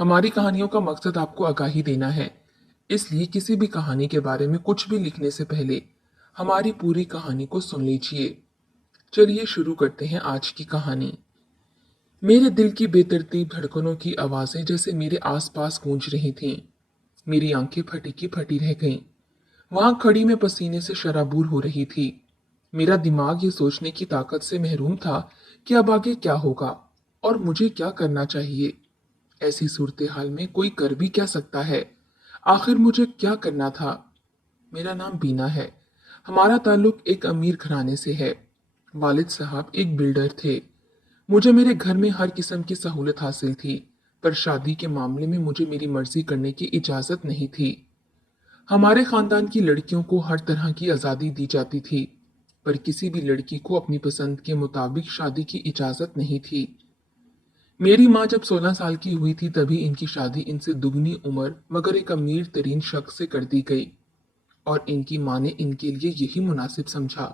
हमारी कहानियों का मकसद आपको आगाही देना है, इसलिए किसी भी कहानी के बारे में कुछ भी लिखने से पहले हमारी पूरी कहानी को सुन लीजिए। चलिए शुरू करते हैं आज की कहानी। मेरे दिल की बेतरतीब धड़कनों की आवाजें जैसे मेरे आसपास गूंज रही थीं। मेरी आंखें फटी की फटी रह गईं। वहां खड़ी मैं पसीने से शराबूर हो रही थी। मेरा दिमाग ये सोचने की ताकत से महरूम था कि अब आगे क्या होगा और मुझे क्या करना चाहिए। ऐसी सूरत हाल में कोई कर भी क्या सकता है। आखिर मुझे क्या करना था। मेरा नाम बीना है। हमारा ताल्लुक एक अमीर घराने से है। वालिद साहब एक बिल्डर थे। मुझे मेरे घर में हर किस्म की सहूलत हासिल थी, पर शादी के मामले में मुझे मेरी मर्जी करने की इजाजत नहीं थी। हमारे खानदान की लड़कियों को हर तरह की आज़ादी दी जाती थी, पर किसी भी लड़की को अपनी पसंद के मुताबिक शादी की इजाजत नहीं थी। मेरी माँ जब 16 साल की हुई थी तभी इनकी शादी इनसे दुगनी उम्र मगर एक अमीर तरीन शख्स से कर दी गई और इनकी माँ ने इनके लिए यही मुनासिब समझा।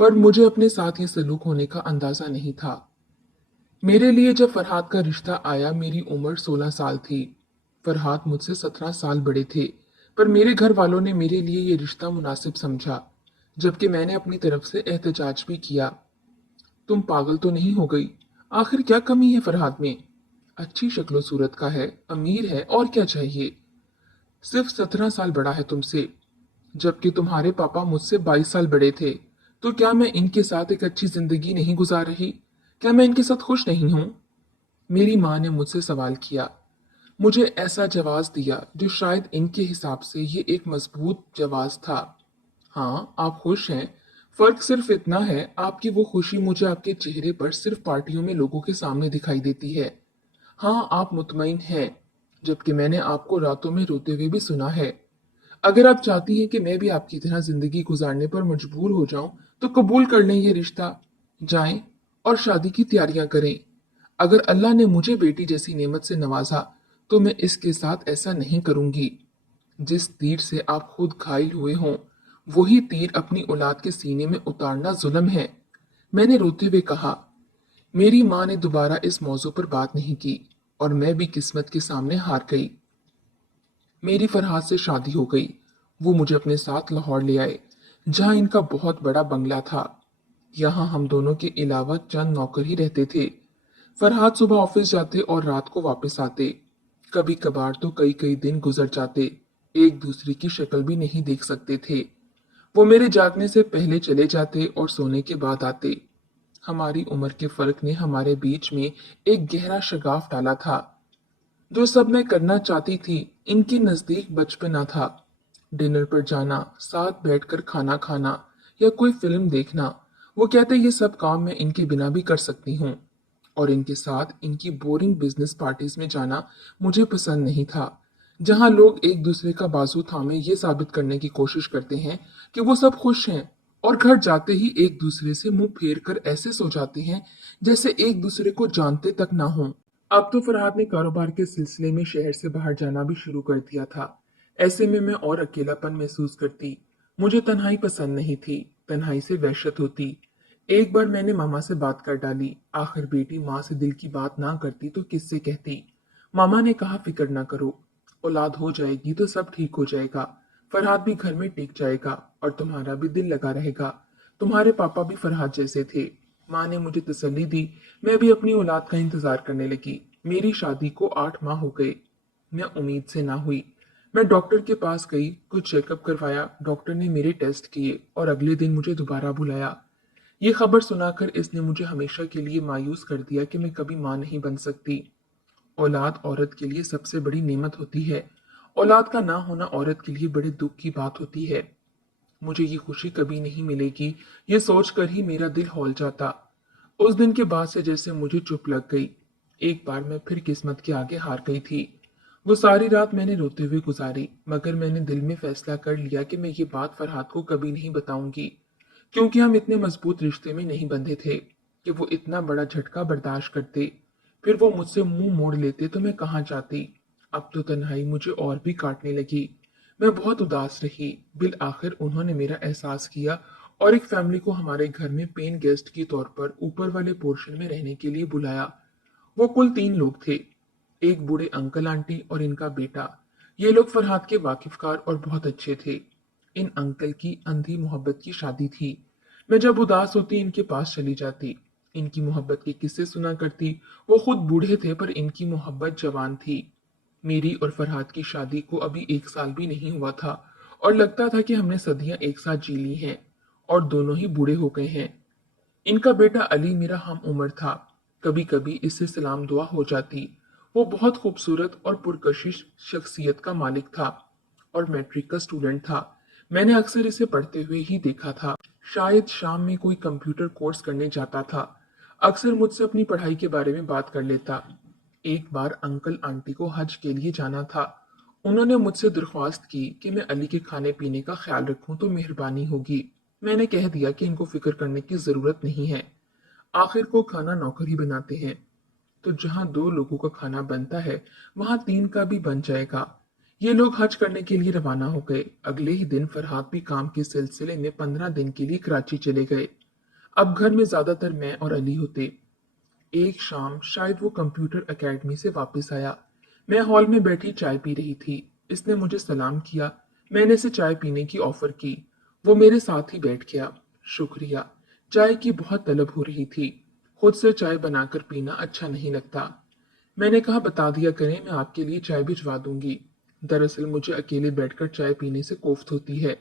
पर मुझे अपने साथ ये सलूक होने का अंदाजा नहीं था। मेरे लिए जब फरहाद का रिश्ता आया मेरी उम्र 16 साल थी। फरहाद मुझसे 17 साल बड़े थे, पर मेरे घर वालों ने मेरे लिए ये रिश्ता मुनासिब समझा, जबकि मैंने अपनी तरफ से एहतजाज भी किया। तुम पागल तो नहीं हो गई? आखिर क्या कमी है फरहाद में? अच्छी शक्लो सूरत का है, अमीर है, और क्या चाहिए? सिर्फ 17 साल बड़ा है तुमसे, जबकि तुम्हारे पापा मुझसे 22 साल बड़े थे। तो क्या मैं इनके साथ एक अच्छी जिंदगी नहीं गुजार रही? क्या मैं इनके साथ खुश नहीं हूं? मेरी माँ ने मुझसे सवाल किया। मुझे ऐसा जवाब दिया जो शायद इनके हिसाब से ये एक मजबूत जवाब था। हाँ, आप खुश हैं। फर्क सिर्फ इतना है, आपकी वो खुशी मुझे आपके चेहरे पर सिर्फ पार्टियों में लोगों के सामने दिखाई देती है। हाँ, आप मुतमईन हैं, जबकि मैंने आपको रातों में रोते हुए भी सुना है। अगर आप चाहती हैं कि मैं भी आपकी तरह जिंदगी गुजारने पर मजबूर हो जाऊं, तो कबूल कर लें ये रिश्ता। जाएं और शादी की तैयारियां करें। अगर अल्लाह ने मुझे बेटी जैसी नेमत से नवाजा, तो मैं इसके साथ ऐसा नहीं करूंगी। जिस तीर से आप खुद घायल हुए हों, वही तीर अपनी औलाद के सीने में उतारना जुल्म है। मैंने रोते हुए कहा। मेरी माँ ने दोबारा इस मौजू पर बात नहीं की और मैं भी किस्मत के सामने हार गई। मेरी फरहाद से शादी हो गई। वो मुझे अपने साथ लाहौर ले आए, जहाँ इनका बहुत बड़ा बंगला था। यहाँ हम दोनों के अलावा चंद नौकर ही रहते थे। फरहाद सुबह ऑफिस जाते और रात को वापस आते। कभी कभार तो कई कई दिन गुजर जाते, एक दूसरे की शक्ल भी नहीं देख सकते थे। वो मेरे जागने से पहले चले जाते और सोने के बाद आते। हमारी उम्र के फर्क ने हमारे बीच में एक गहरा शगाफ डाला था। जो सब मैं करना चाहती थी, इनके नजदीक बचपना था। डिनर पर जाना, साथ बैठकर खाना खाना या कोई फिल्म देखना। वो कहते ये सब काम मैं इनके बिना भी कर सकती हूँ। और इनके साथ इनकी बोरिंग बिजनेस पार्टीज में जाना मुझे पसंद नहीं था, जहां लोग एक दूसरे का बाजू थामे ये साबित करने की कोशिश करते हैं कि वो सब खुश हैं और घर जाते ही एक दूसरे से मुंह फेर कर ऐसे सो जाते हैं जैसे एक दूसरे को जानते तक ना हों। अब तो फरहाद ने कारोबार के सिलसिले में शहर से बाहर जाना भी शुरू कर दिया था। ऐसे में मैं और अकेलापन महसूस करती। मुझे तन्हाई पसंद नहीं थी, तन्हाई से वहशत होती। एक बार मैंने मामा से बात कर डाली। आखिर बेटी माँ से दिल की बात ना करती तो किससे कहती। मामा ने कहा फिक्र ना करो, औलाद हो जाएगी तो सब ठीक हो जाएगा। फरहाद भी घर में टिक जाएगा और तुम्हारा भी दिल लगा रहेगा। तुम्हारे पापा भी फरहाद जैसे थे। माँ ने मुझे तसल्ली दी। मैं भी अपनी औलाद का इंतजार करने लगी। मेरी शादी को 8 माह हो गए। मैं उम्मीद से ना हुई। मैं डॉक्टर के पास गई, कुछ चेकअप करवाया। डॉक्टर ने मेरे टेस्ट किए और अगले दिन मुझे दोबारा बुलाया। ये खबर सुनाकर इसने मुझे हमेशा के लिए मायूस कर दिया कि मैं कभी माँ नहीं बन सकती। औलाद औरत के लिए सबसे बड़ी नेमत होती है। औलाद का ना होना औरत के लिए बड़े दुख की बात होती है। मुझे ये खुशी कभी नहीं मिलेगी, ये सोचकर ही मेरा दिल हौल जाता। उस दिन के बाद से जैसे मुझे चुप लग गई। एक बार मैं फिर किस्मत के आगे हार गई थी। वो सारी रात मैंने रोते हुए गुजारी, मगर मैंने दिल में फैसला कर लिया कि मैं ये बात फरहाद को कभी नहीं बताऊंगी, क्योंकि हम इतने मजबूत रिश्ते में नहीं बंधे थे कि वो इतना बड़ा झटका बर्दाश्त करते। फिर वो मुझसे मुंह मोड़ लेते तो मैं कहाँ जाती। अब तो तन्हाई मुझे और भी काटने लगी। मैं बहुत उदास रही। बिल आखिर उन्होंने मेरा एहसास किया और एक फैमिली को हमारे घर में पेन गेस्ट के तौर पर ऊपर वाले पोर्शन में रहने के लिए बुलाया। वो कुल 3 लोग थे। एक बूढ़े अंकल आंटी और इनका बेटा। ये लोग फरहाद के वाकिफकार और बहुत अच्छे थे। इन अंकल की अंधी मोहब्बत की शादी थी। मैं जब उदास होती इनके पास चली जाती, इनकी मोहब्बत के किस्से सुना करती। वो खुद बूढ़े थे पर इनकी मोहब्बत जवान थी। मेरी और फरहाद की शादी को अभी 1 साल भी नहीं हुआ था और लगता था कि हमने सदियां एक साथ जी ली हैं और दोनों ही बूढ़े हो गए हैं। इनका बेटा अली मेरा हम उम्र था। कभी कभी इससे सलाम दुआ हो जाती। वो बहुत खूबसूरत और पुरकशिश शख्सियत का मालिक था और मैट्रिक का स्टूडेंट था। मैंने अक्सर इसे पढ़ते हुए ही देखा था। शायद शाम में कोई कंप्यूटर कोर्स करने जाता था। अक्सर मुझसे अपनी पढ़ाई के बारे में बात कर लेता। एक बार अंकल आंटी को हज के लिए जाना था। उन्होंने मुझसे दरख्वास्त की कि मैं अली के खाने पीने का ख्याल रखूं तो मेहरबानी होगी। मैंने कह दिया कि इनको फिक्र करने की जरूरत नहीं है, आखिर को खाना नौकर ही बनाते हैं। तो जहां 2 लोगों का खाना बनता है वहां 3 का भी बन जाएगा। ये लोग हज करने के लिए रवाना हो गए। अगले ही दिन फरहाद भी काम के सिलसिले में 15 दिन के लिए कराची चले गए। अब घर में ज्यादातर मैं और अली होते। एक शाम शायद वो कंप्यूटर एकेडमी से वापस आया। मैं हॉल में बैठी चाय पी रही थी। इसने मुझे सलाम किया। मैंने इसे चाय पीने की ऑफर की। वो मेरे साथ ही बैठ गया। शुक्रिया। चाय की बहुत तलब हो रही थी। खुद से चाय बनाकर पीना अच्छा नहीं लगता। मैंने कहा बता दिया करें, मैं आपके लिए चाय भिजवा दूंगी। दरअसल मुझे अकेले बैठकर चाय पीने से कोफ्त होती है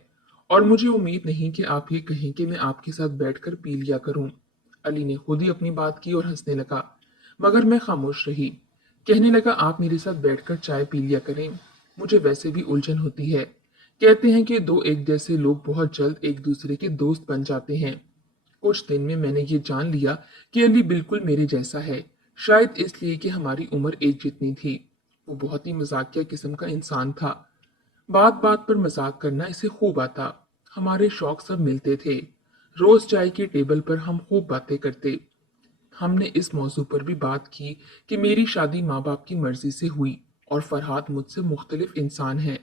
और मुझे उम्मीद नहीं कि आप ये कहें कि मैं आपके साथ बैठकर पी लिया करूं। अली ने खुद ही अपनी बात की और हंसने लगा, मगर मैं खामोश रही। कहने लगा आप मेरे साथ बैठकर चाय पी लिया करें, मुझे वैसे भी उलझन होती है। कहते हैं कि दो एक जैसे लोग बहुत जल्द एक दूसरे के दोस्त बन जाते हैं। कुछ दिन में मैंने ये जान लिया कि अली बिल्कुल मेरे जैसा है। शायद इसलिए कि हमारी उम्र एक जितनी थी। वो बहुत ही मजाकिया किस्म का इंसान था। बात बात पर मजाक करना इसे खूब आता। हमारे शौक सब मिलते थे। रोज चाय की टेबल पर हम खूब बातें करते। हमने इस मौजू पर भी बात की कि मेरी शादी माँ बाप की मर्जी से हुई और फरहाद मुझसे मुख्तलिफ इंसान है।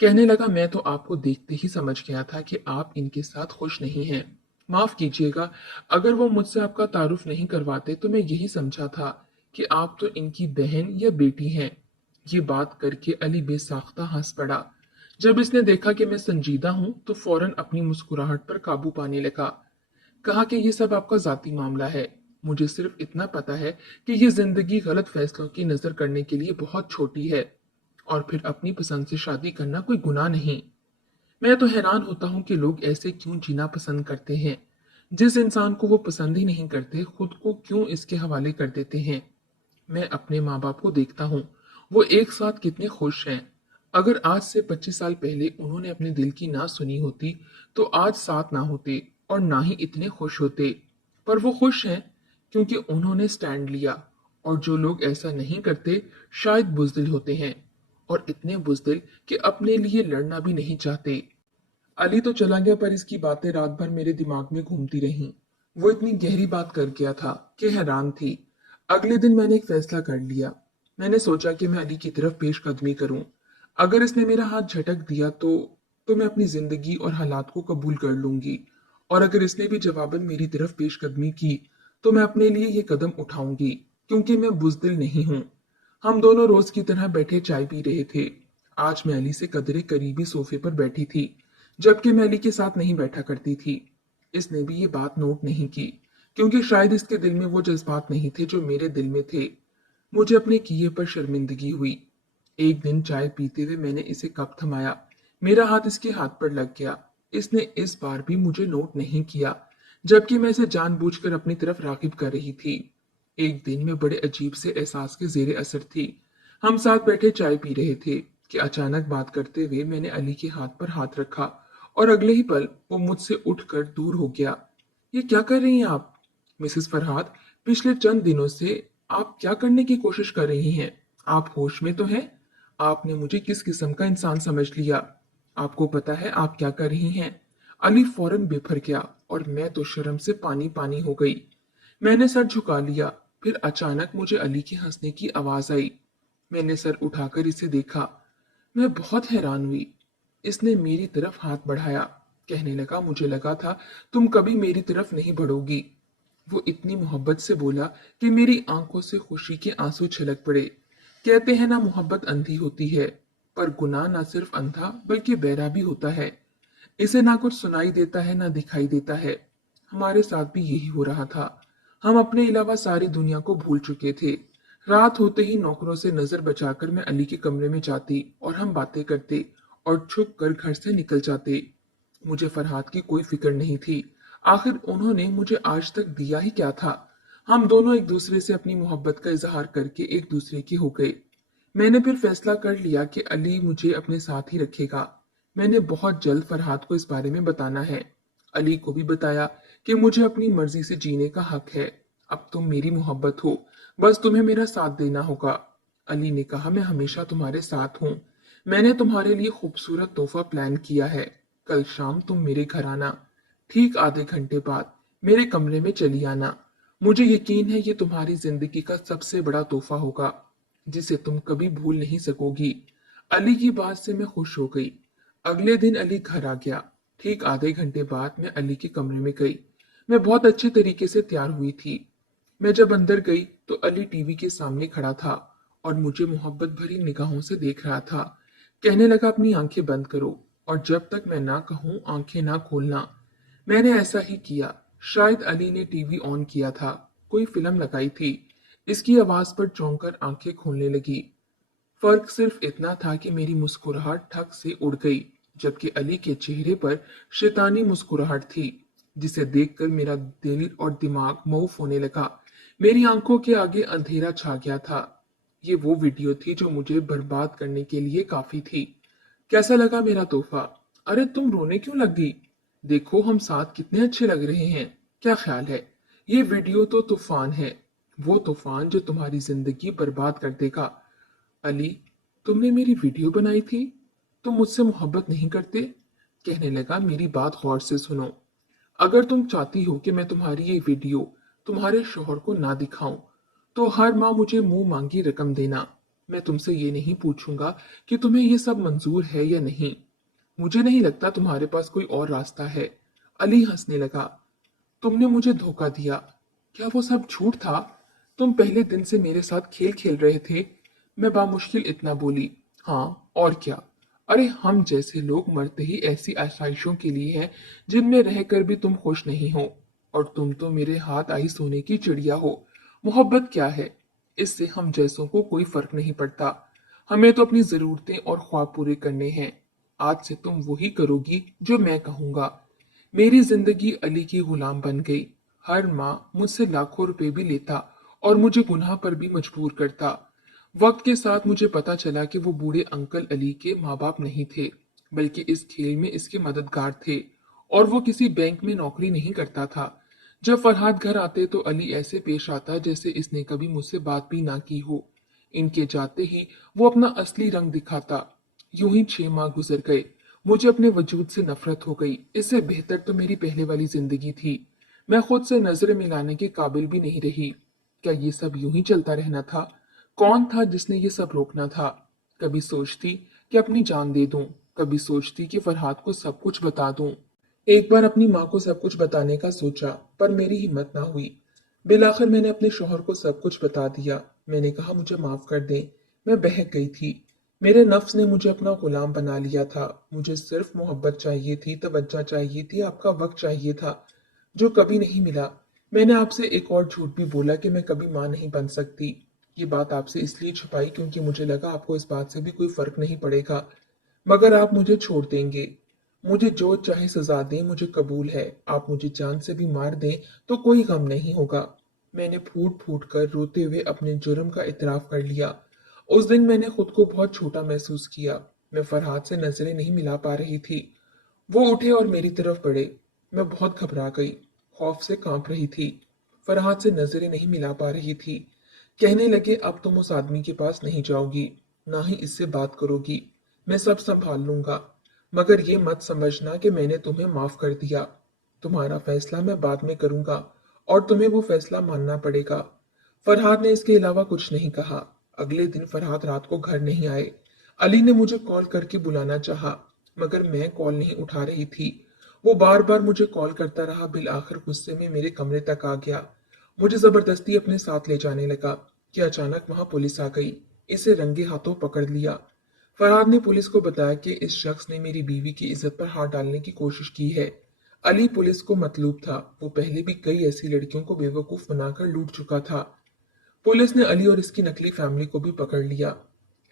कहने लगा मैं तो आपको देखते ही समझ गया था कि आप इनके साथ खुश नहीं हैं। माफ कीजिएगा, अगर वो मुझसे आपका तारुफ नहीं करवाते तो मैं यही समझा था कि आप तो इनकी बहन या बेटी हैं। ये बात करके अली बेसाख्ता हंस पड़ा। जब इसने देखा कि मैं संजीदा हूं तो फौरन अपनी मुस्कुराहट पर काबू पाने लगा। कहा कि ये सब आपका जाती मामला है। मुझे सिर्फ इतना पता है कि ये जिंदगी गलत फैसलों की नजर करने के लिए बहुत छोटी है और फिर अपनी पसंद से शादी करना कोई गुनाह नहीं। मैं तो हैरान होता हूँ कि लोग ऐसे क्यों जीना पसंद करते हैं। जिस इंसान को वो पसंद ही नहीं करते खुद को क्यों इसके हवाले कर देते हैं। मैं अपने माँ बाप को देखता हूँ, वो एक साथ कितने खुश हैं। अगर आज से 25 साल पहले उन्होंने अपने दिल की ना सुनी होती तो आज साथ ना होते और ना ही इतने खुश होते। पर वो खुश हैं क्योंकि उन्होंने स्टैंड लिया। और जो लोग ऐसा नहीं करते शायद बुजदिल होते हैं और इतने बुजदिल कि अपने लिए लड़ना भी नहीं चाहते। अली तो चला गया पर इसकी बातें रात भर मेरे दिमाग में घूमती रहीं। वो इतनी गहरी बात कर गया था कि हैरान थी। अगले दिन मैंने एक फैसला कर लिया। मैंने सोचा कि मैं अली की तरफ पेशकदमी करूं। अगर इसने मेरा हाथ झटक दिया तो मैं अपनी जिंदगी और हालात को कबूल कर लूंगी और अगर इसने भी जवाबन मेरी तरफ पेशकदमी की तो मैं अपने लिए ये कदम उठाऊंगी क्योंकि मैं बुजदिल नहीं हूं। हम दोनों रोज की तरह बैठे चाय पी रहे थे। आज मैं अली से कदरे करीबी सोफे पर बैठी थी, जबकि मैं अली के साथ नहीं बैठा करती थी। इसने भी ये बात नोट नहीं की क्योंकि शायद इसके दिल में वो जज्बात नहीं थे जो मेरे दिल में थे। मुझे अपने किए पर शर्मिंदगी हुई। एक दिन चाय पीते हुए मैंने इसे कप थमाया। मेरा हाथ इसके हाथ पर लग गया। इसने इस बार भी मुझे नोट नहीं किया, जबकि मैं इसे जानबूझकर अपनी तरफ रागिब कर रही थी। एक दिन मैं बड़े अजीब से एहसास के जेरे असर थी। हम साथ बैठे चाय पी रहे थे कि अचानक बात करते हुए मैंने अली के हाथ पर हाथ रखा और अगले ही पल वो मुझसे उठकर दूर हो गया। ये क्या कर रही हैं आप? मिसेस फरहाद, पिछले चंद दिनों से आप क्या करने की कोशिश कर रही हैं? आप होश में तो हैं? आपने मुझे किस किस्म का इंसान समझ लिया? आपको पता है आप क्या कर रही हैं? अली फौरन बेभर गया और मैं तो शर्म से पानी पानी हो गई। मैंने सर झुका लिया। फिर अचानक मुझे अली के हंसने की आवाज आई। मैंने सर उठाकर इसे देखा। मैं बहुत हैरान हुई। इसने मेरी तरफ हाथ बढ़ाया। कहने लगा मुझे लगा था तुम कभी मेरी तरफ नहीं बढ़ोगी। वो इतनी मोहब्बत से बोला कि मेरी आंखों से खुशी के आंसू छलक पड़े। कहते हैं ना, मोहब्बत अंधी होती है, पर गुनाह ना सिर्फ अंधा बल्कि बहरा भी होता है। इसे ना कुछ सुनाई देता है ना दिखाई देता है। हमारे साथ भी यही हो रहा था। हम अपने अलावा सारी दुनिया को भूल चुके थे। रात होते ही नौकरों से नजर बचाकर मैं अली के कमरे में जाती और हम बातें करते और छुप कर घर से निकल जाते। मुझे फरहाद की कोई फिक्र नहीं थी। आखिर उन्होंने मुझे आज तक दिया ही क्या था। हम दोनों एक दूसरे से अपनी मोहब्बत का इजहार करके एक दूसरे के हो गए। मैंने फिर फैसला कर लिया कि अली मुझे अपने साथ ही रखेगा। मैंने बहुत जल्द फरहाद को इस बारे में बताना है। अली को भी बताया कि मुझे अपनी मर्जी से जीने का हक है। अब तुम मेरी मोहब्बत हो, बस तुम्हें मेरा साथ देना होगा। अली ने कहा, मैं हमेशा तुम्हारे साथ हूँ। मैंने तुम्हारे लिए खूबसूरत तोहफा प्लान किया है। कल शाम तुम मेरे घर आना। ठीक आधे घंटे बाद मेरे कमरे में चली आना। मुझे यकीन है ये तुम्हारी जिंदगी का सबसे बड़ा तोहफा होगा, जिसे तुम कभी भूल नहीं सकोगी। अली की बात से मैं खुश हो गई। अगले दिन अली घर आ गया। ठीक आधे घंटे बाद मैं अली के कमरे में गई। मैं बहुत अच्छे तरीके से तैयार हुई थी। मैं जब अंदर गई तो अली टीवी के सामने खड़ा था और मुझे मोहब्बत भरी निगाहों से देख रहा था। कहने लगा, अपनी आंखें बंद करो और जब तक मैं ना कहूं आंखें ना खोलना। मैंने ऐसा ही किया। शायद अली ने टीवी ऑन किया था, कोई फिल्म लगाई थी। इसकी आवाज पर चौंक कर आंखें खोलने लगी। फर्क सिर्फ इतना था कि मेरी मुस्कुराहट ठक से उड़ गई, जबकि अली के चेहरे पर शैतानी मुस्कुराहट थी, जिसे देखकर मेरा दिल और दिमाग मऊफ होने लगा। मेरी आंखों के आगे अंधेरा छा गया था। ये वो वीडियो थी जो मुझे बर्बाद करने के लिए काफी थी। कैसा लगा मेरा तोहफा? अरे तुम रोने क्यों लग गई? देखो हम साथ कितने अच्छे लग रहे हैं। क्या ख्याल है? ये वीडियो तो तूफान है, वो तूफान जो तुम्हारी जिंदगी बर्बाद कर देगा। अली, तुमने मेरी वीडियो बनाई थी? तुम मुझसे मोहब्बत नहीं करते? कहने लगा, मेरी बात गौर से सुनो। अगर तुम चाहती हो कि मैं तुम्हारी ये वीडियो तुम्हारे शोहर को ना दिखाऊं, तो हर माह मुझे मुंह मांगी रकम देना। मैं तुमसे ये नहीं पूछूंगा कि तुम्हें ये सब मंजूर है या नहीं। मुझे नहीं लगता तुम्हारे पास कोई और रास्ता है। अली हंसने लगा। तुमने मुझे धोखा दिया। क्या वो सब झूठ था? तुम पहले दिन से मेरे साथ खेल खेल रहे थे। मैं बामुश्किल इतना बोली, हाँ और क्या। अरे हम जैसे लोग मरते ही ऐसी आशाइशों के लिए हैं जिनमें रहकर भी तुम खुश नहीं हो। और तुम तो मेरे हाथ आई सोने की चिड़िया हो। मोहब्बत क्या है? इससे हम जैसों को कोई फर्क नहीं पड़ता। हमें तो अपनी जरूरतें और ख्वाब पूरे करने हैं। आज से तुम वही करोगी जो मैं कहूंगा। मेरी जिंदगी अली की गुलाम बन गई। हर माह मुझसे लाखों रुपए भी लेता और मुझे गुनाह पर भी मजबूर करता। वक्त के साथ मुझे पता चला कि वो बूढ़े अंकल अली के माँ बाप नहीं थे, बल्कि इस खेल में इसके मददगार थे। और वो किसी बैंक में नौकरी नहीं करता था। जब फरहाद घर आते तो अली ऐसे पेश आता जैसे इसने कभी मुझसे बात भी ना की हो। इनके जाते ही वो अपना असली रंग दिखाता। यूं ही 6 माह गुजर गए। मुझे अपने वजूद से नफरत हो गई। इससे बेहतर तो मेरी पहले वाली जिंदगी थी। मैं खुद से नजरें मिलाने के काबिल भी नहीं रही। क्या ये सब यूं ही चलता रहना था? कौन था जिसने ये सब रोकना था? कभी सोचती कि अपनी जान दे दूं, कभी सोचती कि फरहाद को सब कुछ बता दूं। एक बार अपनी माँ को सब कुछ बताने का सोचा, पर मेरी हिम्मत ना हुई। बिलाखिर मैंने अपने शौहर को सब कुछ बता दिया। मैंने कहा, मुझे माफ कर दें, मैं बहक गई थी। मेरे नफ्स ने मुझे अपना गुलाम बना लिया था। मुझे सिर्फ मोहब्बत चाहिए थी, तवज्जो चाहिए थी, आपका वक्त चाहिए था, जो कभी नहीं मिला। मैंने आपसे एक और झूठ भी बोला कि मैं कभी माँ नहीं बन सकती। ये बात आपसे इसलिए छुपाई क्योंकि मुझे लगा आपको इस बात से भी कोई फर्क नहीं पड़ेगा। मगर आप मुझे छोड़ देंगे। मुझे जो चाहे सजा दें, मुझे कबूल है। आप मुझे जान से भी मार दें तो कोई गम नहीं होगा। मैंने फूट फूट कर रोते हुए अपने जुर्म का इतराफ कर लिया। उस दिन मैंने खुद को बहुत छोटा महसूस किया। मैं फरहाद से नजरें नहीं मिला पा रही थी। वो उठे और मेरी तरफ बढ़े। मैं बहुत घबरा गई, खौफ से कांप रही थी। फरहाद से नजरें नहीं मिला पा रही थी। कहने लगे, अब तुम उस आदमी के पास नहीं जाओगी, ना ही इससे बात करोगी। मैं सब संभाल लूंगा। मगर ये मत समझना कि मैंने तुम्हें माफ कर दिया। तुम्हारा फैसला मैं बाद में करूंगा और तुम्हें वो फैसला मानना पड़ेगा। फरहाद ने इसके अलावा कुछ नहीं कहा। अगले दिन फरहाद रात को घर नहीं आए। अली ने मुझे कॉल करके बुलाना चाहा, मगर मैं कॉल नहीं उठा रही थी। वो बार बार मुझे कॉल करता रहा। बिल आखिर गुस्से में मेरे कमरे तक आ गया। मुझे जबरदस्ती अपने साथ ले जाने लगा कि अचानक वहां पुलिस आ गई। इसे रंगे हाथों पकड़ लिया। फरहाद ने पुलिस को बताया कि इस शख्स ने मेरी बीवी की इज्जत पर हाथ डालने की कोशिश की है। अली पुलिस को मतलूब था। वो पहले भी कई ऐसी लड़कियों को बेवकूफ बनाकर लूट चुका था। पुलिस ने अली और इसकी नकली फैमिली को भी पकड़ लिया।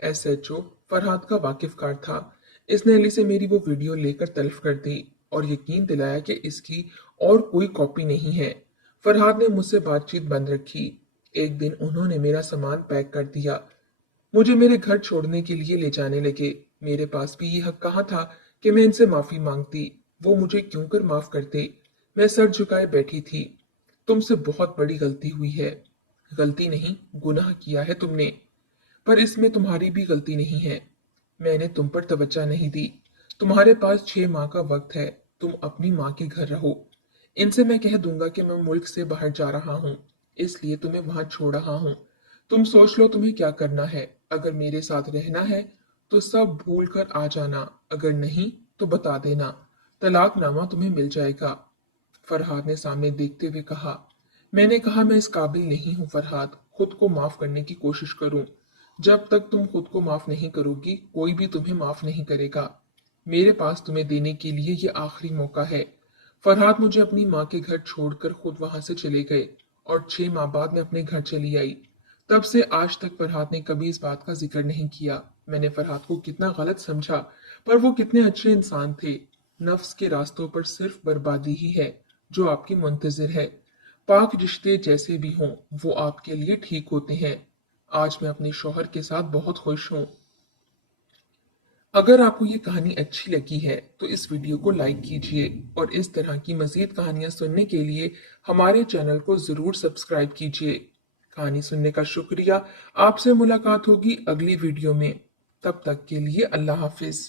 एसएचओ फरहाद का वाकिफकार था। इसने अली से मेरी वो वीडियो लेकर तल्फ कर दी और यकीन दिलाया कि इसकी और कोई कॉपी नहीं है। फरहाद ने मुझसे बातचीत बंद रखी। एक दिन उन्होंने मेरा सामान पैक कर दिया। मुझे मेरे घर छोड़ने के लिए ले जाने लगे। मेरे पास भी ये हक कहाँ था कि मैं इनसे माफी मांगती। वो मुझे क्यों कर माफ करते। मैं सर झुकाए बैठी थी। तुमसे बहुत बड़ी गलती हुई है। गलती नहीं, गुनाह किया है तुमने, पर इसमें तुम्हारी भी गलती नहीं है। मैंने तुम पर तवज्जो नहीं दी। तुम्हारे पास 6 माह का वक्त है। तुम अपनी माँ के घर रहो। इनसे मैं कह दूंगा कि मैं मुल्क से बाहर जा रहा हूँ, इसलिए तुम्हें वहां छोड़ रहा हूँ। तुम सोच लो तुम्हें क्या करना है। अगर मेरे साथ रहना है तो सब भूल कर आ जाना, अगर नहीं तो बता देना। तलाकनामा तुम्हें मिल जाएगा। फरहाद ने सामने देखते हुए कहा। मैंने कहा मैं इस काबिल नहीं हूं फरहाद, खुद को माफ करने की कोशिश करूं। जब तक तुम खुद को माफ नहीं करोगी कोई भी तुम्हें माफ नहीं करेगा। मेरे पास तुम्हें देने के लिए ये आखिरी मौका है। फरहाद मुझे अपनी माँ के घर छोड़कर खुद वहां से चले गए और 6 माह बाद मैं अपने घर चली आई। तब से आज तक फरहाद ने कभी इस बात का जिक्र नहीं किया। मैंने फरहाद को कितना गलत समझा, पर वो कितने अच्छे इंसान थे। नफ्स के रास्तों पर सिर्फ बर्बादी ही है जो आपकी मुंतजिर है। पाक रिश्ते जैसे भी हों वो आपके लिए ठीक होते हैं। आज मैं अपने शौहर के साथ बहुत खुश हूँ। अगर आपको ये कहानी अच्छी लगी है तो इस वीडियो को लाइक कीजिए और इस तरह की मजीद कहानियां सुनने के लिए हमारे चैनल को जरूर सब्सक्राइब कीजिए। कहानी सुनने का शुक्रिया। आपसे मुलाकात होगी अगली वीडियो में। तब तक के लिए अल्लाह हाफिज।